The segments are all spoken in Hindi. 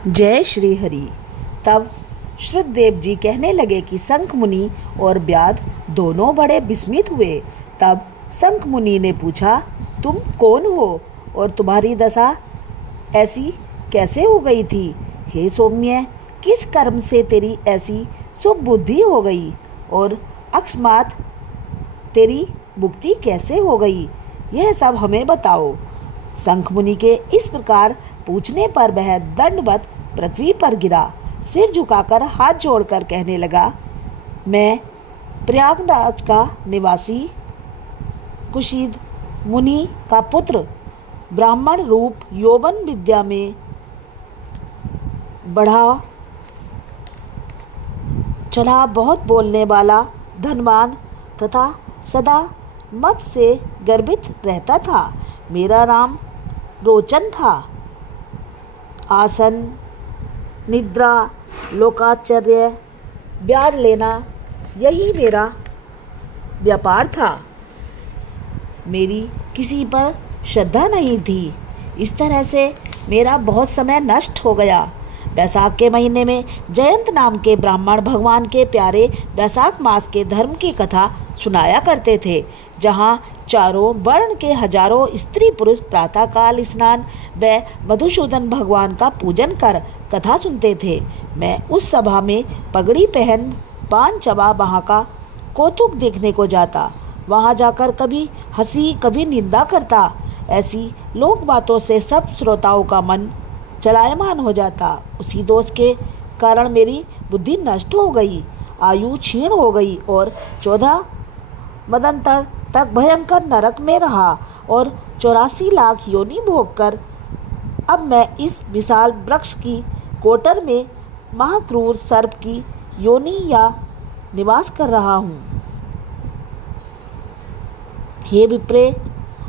जय श्री हरि। तब श्रुतदेव जी कहने लगे कि शंख मुनि और व्याध दोनों बड़े विस्मित हुए। तब शंख मुनि ने पूछा, तुम कौन हो और तुम्हारी दशा ऐसी कैसे हो गई थी? हे सौम्य, किस कर्म से तेरी ऐसी शुभ बुद्धि हो गई और अकस्मात तेरी मुक्ति कैसे हो गई? यह सब हमें बताओ। शंख मुनि के इस प्रकार पूछने पर वह दंडवत पृथ्वी पर गिरा, सिर झुकाकर हाथ जोड़कर कहने लगा, मैं प्रयागराज का निवासी कुशीद मुनि का पुत्र, ब्राह्मण रूप यौवन विद्या में बढ़ा चढ़ा, बहुत बोलने वाला, धनवान तथा सदा मत से गर्वित रहता था। मेरा नाम रोचन था। आसन, निद्रा, लोकाचार्य, ब्याज लेना, यही मेरा व्यापार था। मेरी किसी पर श्रद्धा नहीं थी। इस तरह से मेरा बहुत समय नष्ट हो गया। वैशाख के महीने में जयंत नाम के ब्राह्मण भगवान के प्यारे वैशाख मास के धर्म की कथा सुनाया करते थे, जहाँ चारों वर्ण के हजारों स्त्री पुरुष प्रातःकाल स्नान व मधुसूदन भगवान का पूजन कर कथा सुनते थे। मैं उस सभा में पगड़ी पहन पान चबा वहाँ का कौतुक देखने को जाता। वहाँ जाकर कभी हंसी कभी निंदा करता। ऐसी लोक बातों से सब श्रोताओं का मन चलायमान हो जाता। उसी दोष के कारण मेरी बुद्धि नष्ट हो गई, आयु क्षीण हो गई और 14 मदंतर तक भयंकर नरक में रहा और 84 लाख योनि भोग कर अब मैं इस विशाल वृक्ष की कोटर में महाक्रूर सर्प की योनि या निवास कर रहा हूँ। हे विप्रे,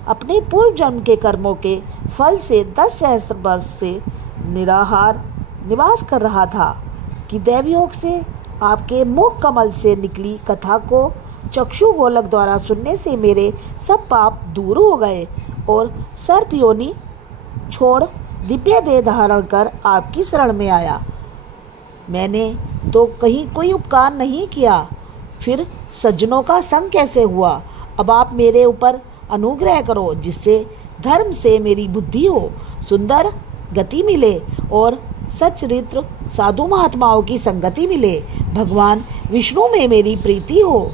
अपने पूर्व जन्म के कर्मों के फल से 10 सहस्त्र वर्ष से निराहार निवास कर रहा था कि दैवयोग से आपके मुख कमल से निकली कथा को चक्षु गोलक द्वारा सुनने से मेरे सब पाप दूर हो गए और सर्प योनि छोड़ दिव्य देह धारण कर आपकी शरण में आया। मैंने तो कहीं कोई उपकार नहीं किया, फिर सज्जनों का संग कैसे हुआ? अब आप मेरे ऊपर अनुग्रह करो, जिससे धर्म से मेरी बुद्धि हो, सुंदर गति मिले और सच्चरित्र साधु महात्माओं की संगति मिले, भगवान विष्णु में मेरी प्रीति हो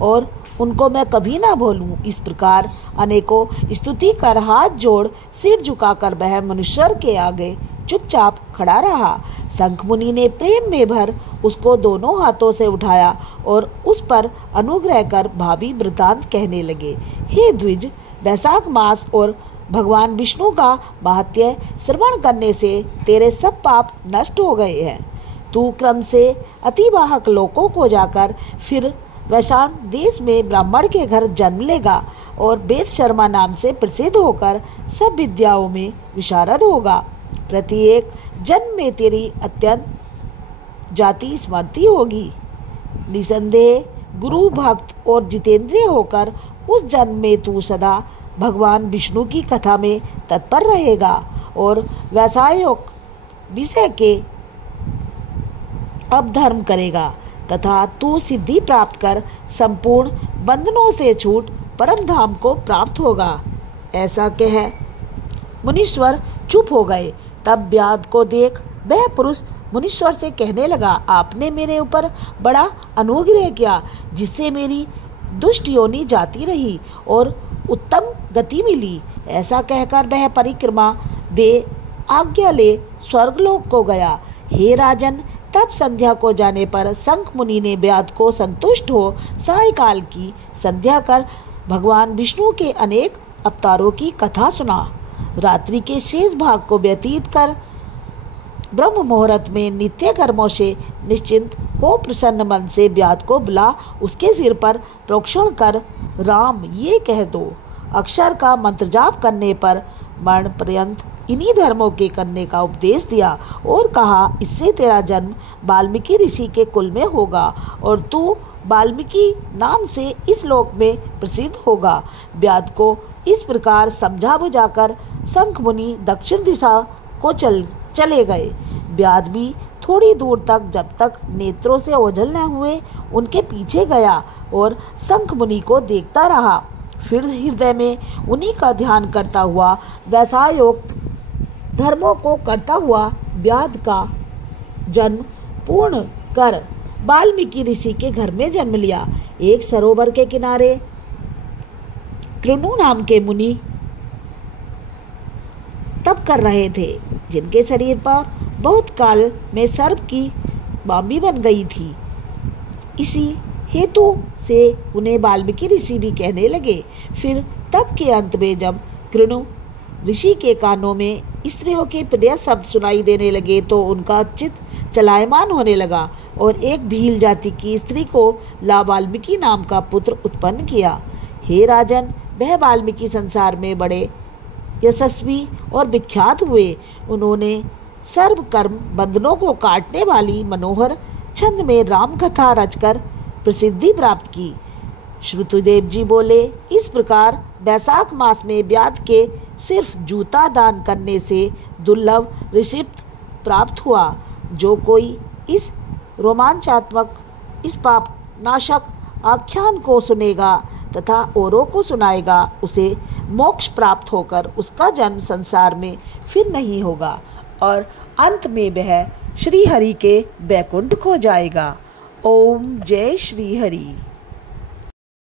और उनको मैं कभी ना भूलूं। इस प्रकार अनेकों स्तुति कर हाथ जोड़ सिर झुकाकर वह मनुष्य के आगे चुपचाप खड़ा रहा। शंख मुनि ने प्रेम में भर उसको दोनों हाथों से उठाया और उस पर अनुग्रह कर भावी वृतांत कहने लगे। हे द्विज, वैशाख मास और भगवान विष्णु का महात्म्य श्रवण करने से तेरे सब पाप नष्ट हो गए हैं। तू क्रम से अतिवाहक लोकों को जाकर फिर वैशाख देश में ब्राह्मण के घर जन्म लेगा और वेद शर्मा नाम से प्रसिद्ध होकर सब विद्याओं में विशारद होगा। प्रत्येक जन्म में तेरी अत्यंत जाति स्मृति होगी। निसंदेह गुरु भक्त और जितेंद्रिय होकर उस जन्म में तू सदा भगवान विष्णु की कथा में तत्पर रहेगा और वैषयिक विषय के अपधर्म करेगा तथा तू सिद्धि प्राप्त कर संपूर्ण बंधनों से छूट परम धाम को प्राप्त होगा। ऐसा कह मुनीश्वर चुप हो गए। तब व्याध को देख वह पुरुष मुनीश्वर से कहने लगा, आपने मेरे ऊपर बड़ा अनुग्रह किया, जिससे मेरी दुष्ट योनि जाती रही और उत्तम गति मिली। ऐसा कहकर वह परिक्रमा दे आज्ञा ले स्वर्गलोक को गया। हे राजन, तब संध्या को जाने पर शंख मुनि ने व्याध को संतुष्ट हो सायकाल की संध्या कर भगवान विष्णु के अनेक अवतारों की कथा सुना। रात्रि के शेष भाग को व्यतीत कर ब्रह्म मुहूर्त में नित्य कर्मों से निश्चिंत हो प्रसन्न मन से व्याध को बुला उसके सिर पर प्रोक्षण कर राम ये कह दो अक्षर का मंत्र जाप करने पर मरण पर्यंत इन्हीं धर्मों के करने का उपदेश दिया और कहा, इससे तेरा जन्म वाल्मीकि ऋषि के कुल में होगा और तू वाल्मीकि नाम से इस लोक में प्रसिद्ध होगा। व्याध को इस प्रकार समझा बुझाकर शंख मुनि दक्षिण दिशा को चले गए। ब्याद भी थोड़ी दूर तक, जब तक नेत्रों से ओझल न हुए, उनके पीछे गया और शंख मुनि को देखता रहा। फिर हृदय में उन्हीं का ध्यान करता हुआ व्यवसायोक्त धर्मों को करता हुआ ब्याद का जन्म पूर्ण कर वाल्मीकि ऋषि के घर में जन्म लिया। एक सरोवर के किनारे कृणु नाम के मुनि तप कर रहे थे, जिनके शरीर पर बहुत काल में सर्प की बामी बन गई थी। इसी हेतु से उन्हें वाल्मीकि ऋषि भी कहने लगे। फिर तप के अंत में जब कृणु ऋषि के कानों में स्त्रियों के प्रिय शब्द सुनाई देने लगे तो उनका चित्त चलायमान होने लगा और एक भील जाति की स्त्री को ला वाल्मीकि नाम का पुत्र उत्पन्न किया। हे राजन, वह वाल्मीकि संसार में बड़े यशस्वी और विख्यात हुए। उन्होंने सर्व कर्म बंधनों को काटने वाली मनोहर छंद में राम कथा रचकर प्रसिद्धि प्राप्त की। श्रुतदेव जी बोले, इस प्रकार वैशाख मास में ब्याद के सिर्फ जूता दान करने से दुर्लभ ऋषित्व प्राप्त हुआ। जो कोई इस रोमांचात्मक, इस पाप नाशक आख्यान को सुनेगा तथा औरों को सुनाएगा, उसे मोक्ष प्राप्त होकर उसका जन्म संसार में फिर नहीं होगा और अंत में वह श्री हरि के बैकुंठ खो जाएगा। ओम जय श्री हरि।